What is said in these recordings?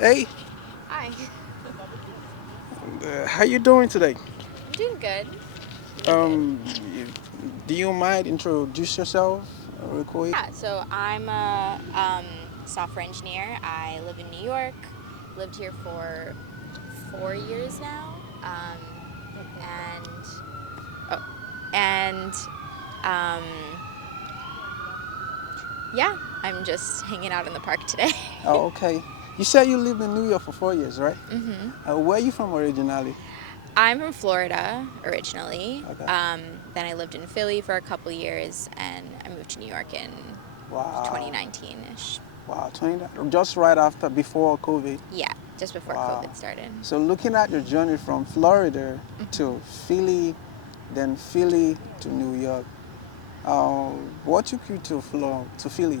Hey, Hi. how you doing today? I'm doing good. Doing good. Um, you- do you mind introduce yourself real quick? Yeah, so I'm a software engineer. I live in New York. Lived here for 4 years now. And oh, and um, yeah, I'm just hanging out in the park today. Oh, okay. You said you lived in New York for 4 years, right? hmm Where are you from originally? I'm from Florida originally. Okay. Then I lived in Philly for a couple years, and I moved to New York in Wow. 2019-ish. Wow. 20, just right after, before COVID. Yeah, just before Wow. COVID started. So looking at your journey from Florida hmm to Philly, then Philly to New York, what took you to Philly?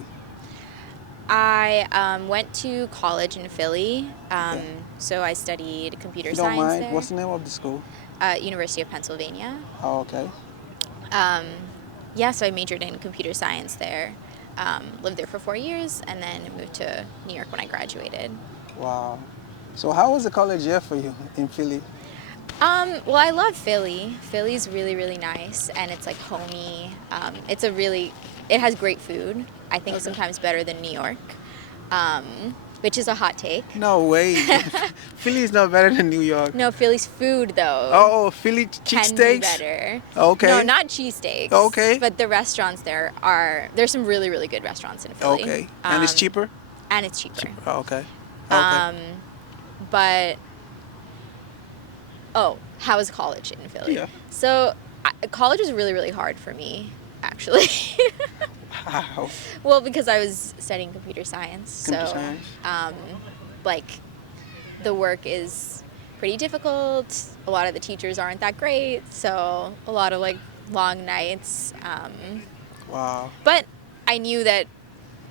I went to college in Philly, Okay. so I studied If computer you don't science mind, what's there the name of the school? at University of Pennsylvania. Oh, okay. Um, yeah, so I majored in computer science there, lived there for 4 years, and then moved to New York when I graduated. Wow. So how was the college year for you in Philly? Well, I love Philly. Philly's really, really nice, and it's like homey. It has great food. I think Okay. sometimes better than New York, which is a hot take. No way. Philly is not better than New York. No, Philly's food though Oh, Philly can be cheesesteaks? better. No, Okay. not cheesesteaks, Okay. but the restaurants there's some really, really good restaurants in Philly. Okay. And it's cheaper? And it's cheaper. Cheaper. Okay. Okay. Um, but oh, how is college in Philly? Yeah. So college was really, really hard for me, actually. Wow. Well, because I was studying computer science, Computer so science. like the work is pretty difficult. A lot of the teachers aren't that great, so a lot of like long nights. Wow. But I knew that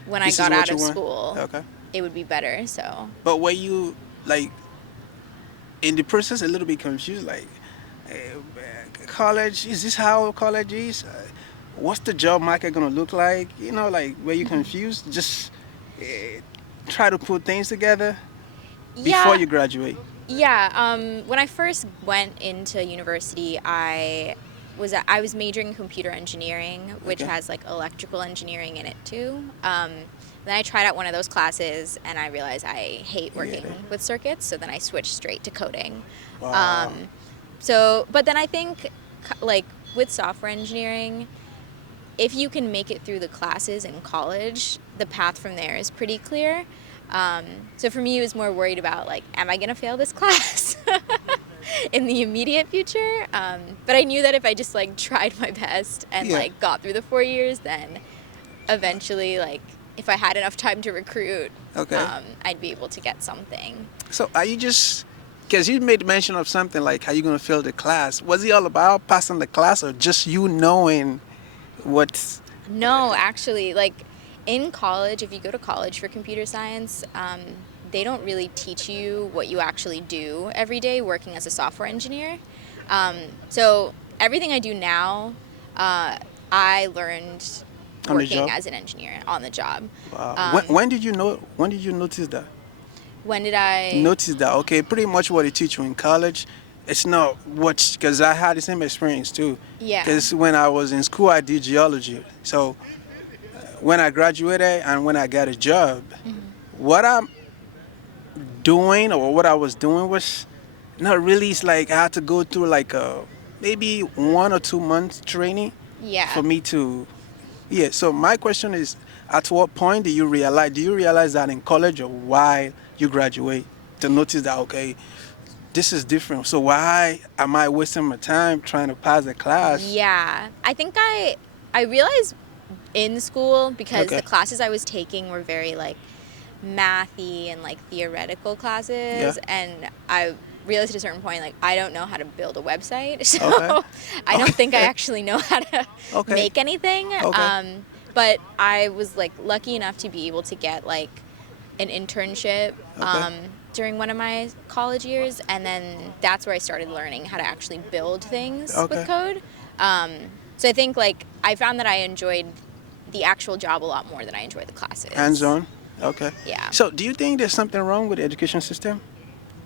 when I This is got what out you of want? school, Okay. it would be better. So But were you like in the process a little bit confused? Like, college, is this how college is? What's the job market gonna look like? Like, were you confused? Just uh, try to put things together before yeah, you graduate. yeah. When I first went into university, I was majoring in computer engineering, which Okay. has like electrical engineering in it too. Then I tried out one of those classes, and I realized I hate Yeah. working with circuits. So then I switched straight to coding. Wow. Um, but then I think like with software engineering, if you can make it through the classes in college, the path from there is pretty clear. Um, so for me, it was more worried about like, am I gonna fail this class in the immediate future? But I knew that if I just like tried my best and Yeah. like got through the 4 years, then eventually, like if I had enough time to recruit, Okay. I'd be able to get something. So are you just because you made mention of something like how you gonna fail the class? Was it all about passing the class or just you knowing what's No, actually, like in college, if you go to college for computer science, they don't really teach you what you actually do every day working as a software engineer. So everything I do now, I learned on the working job? as an engineer on the job. Wow. When, Um, when did you know? When did you notice that? when did I? Notice that. Okay, pretty much what they teach you in college. It's not what because I had the same experience too. Yeah. Because when I was in school, I did geology. So when I graduated and when I got a job, hmm what I'm doing or what I was doing was not really. It's like I had to go through like a maybe 1 or 2 months training for Yeah. me to. Yeah. So my question is, at what point do you realize? Do you realize that in college or while you graduate to notice that okay, this is different. So why am I wasting my time trying to pass the class? Yeah. I think I realized in school because Okay. the classes I was taking were very like mathy and like theoretical Yeah. classes, and I realized at a certain point like I don't know how to build a website. Okay. So I don't think I Okay. actually know how to Okay. make anything. Okay. But I was like lucky enough to be able to get like an internship Okay. during one of my college years, and then that's where I started learning how to actually build things with Okay. code. um, so I think like I found that I enjoyed the actual job a lot more than I enjoyed the Hands classes. on. Okay. Yeah. So, do you think there's something wrong with the education system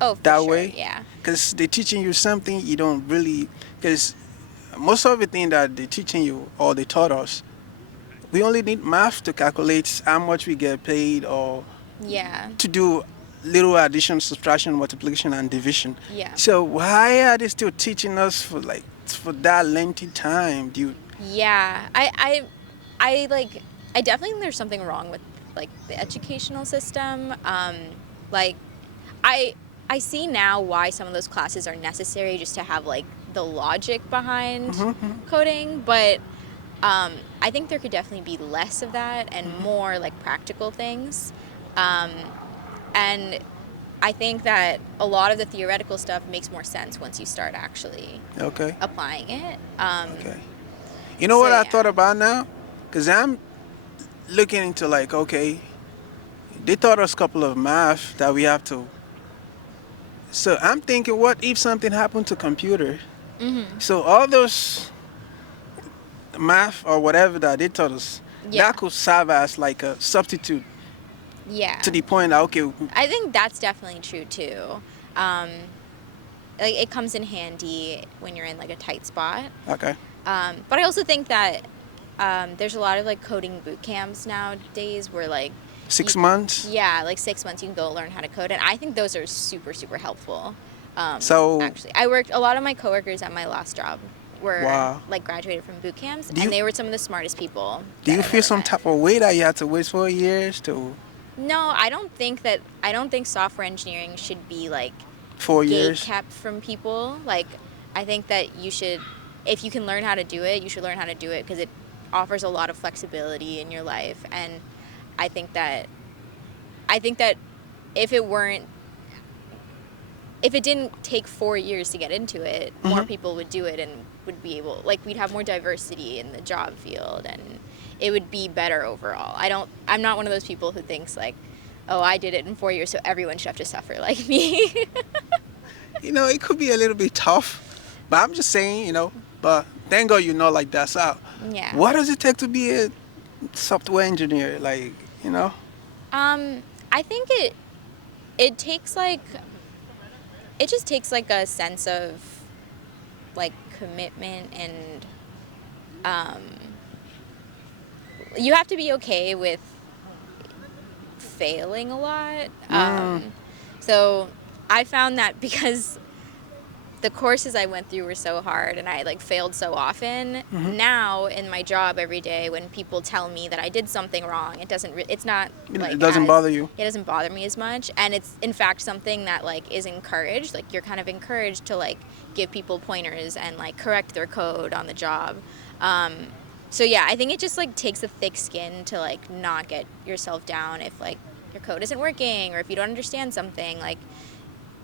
Oh, for that sure. way? Yeah. Because they're teaching you something you don't really. Because most of the thing that they're teaching you or they taught us, we only need math to calculate how much we get paid or Yeah. to do little addition, subtraction, multiplication, and division. Yeah. So why are they still teaching us for that lengthy time, dude? Yeah. Like, I definitely think there's something wrong with like the educational system. Like, I I see now why some of those classes are necessary just to have like the logic behind coding, but I think there could definitely be less of that and more like practical things. Um, and I think that a lot of the theoretical stuff makes more sense once you start actually Okay. applying it. Okay. You know So what I thought yeah. about now? Because I'm looking into like, okay, they taught us a couple of math that we have to. So I'm thinking, what if something happened to computer? So all those math or whatever that they taught us, Yeah. that could serve as like a substitute Yeah. to the point that, okay, I think that's definitely true too. Um, like it comes in handy when you're in like a tight spot. okay, But I also think that there's a lot of like coding boot camps nowadays where like 6 months. yeah, like 6 months you can go learn how to code, and I think those are super super helpful. So Actually, I worked a lot of my coworkers at my last job were Wow. like graduated from boot camps, Do you- and they were some of the smartest people. do you that I've feel ever some met. type of way that you had to wait 4 years to No, I don't think that. I don't think software engineering should be like 4 years? kept from people. Like, I think that you should, if you can learn how to do it, you should learn how to do it because it offers a lot of flexibility in your life. And I think that, if it weren't, if it didn't take 4 years to get into it, more people would do it and would be able, like, we'd have more diversity in the job field and it would be better overall. I'm not one of those people who thinks like, oh, I did it in 4 years, so everyone should have to suffer like me. You know, it could be a little bit tough, but I'm just saying, you know. But thank God you know like that's out. Yeah. What does it take to be a software engineer? Like, you know. I think it takes like, it just takes like a sense of like commitment and you have to be okay with failing a lot. So I found that because the courses I went through were so hard and I like failed so often. Now in my job every day, when people tell me that I did something wrong, it's not like It doesn't bother you. It doesn't bother me as much, and it's in fact something that like is encouraged. Like you're kind of encouraged to like give people pointers and like correct their code on the job. So yeah, I think it just like takes a thick skin to like not get yourself down if like your code isn't working or if you don't understand something. Like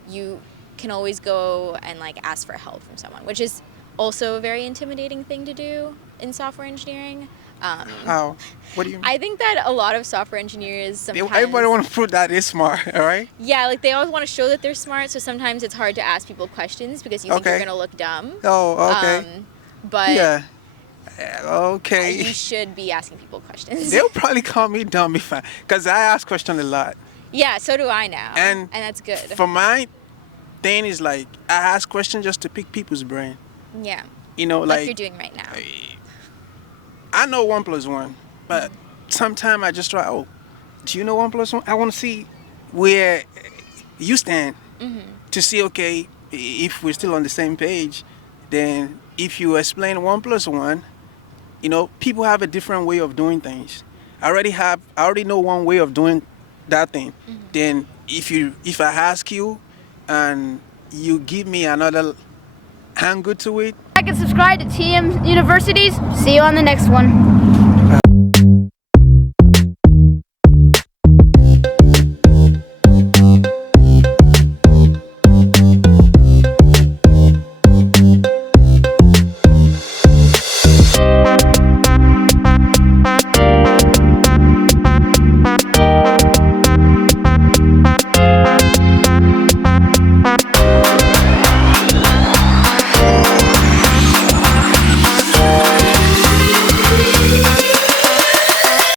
you can always go and like ask for help from someone, which is also a very intimidating thing to do in software engineering. How? What do you mean? I think that a lot of software engineers sometimes Everybody want to prove that they're smart, all right? yeah, like they always want to show that they're smart, so sometimes it's hard to ask people questions because you think you're Okay. gonna look dumb. Oh, okay. But Yeah. you Okay. should be asking people questions. They'll probably call me dumb because I ask questions a lot. Yeah, so do I now, And that's good. For my thing is like I ask questions just to pick people's brain. Yeah, You know, like like you're doing right now. I know 1+1, but sometimes I just try. Oh, do you know 1+1? I want to see where you stand to see. Okay, if we're still on the same page, then if you explain 1+1, you know, people have a different way of doing things. I already know one way of doing that thing. Then if I ask you, and you give me another angle to it, Like and subscribe to TM Universities. See you on the next one.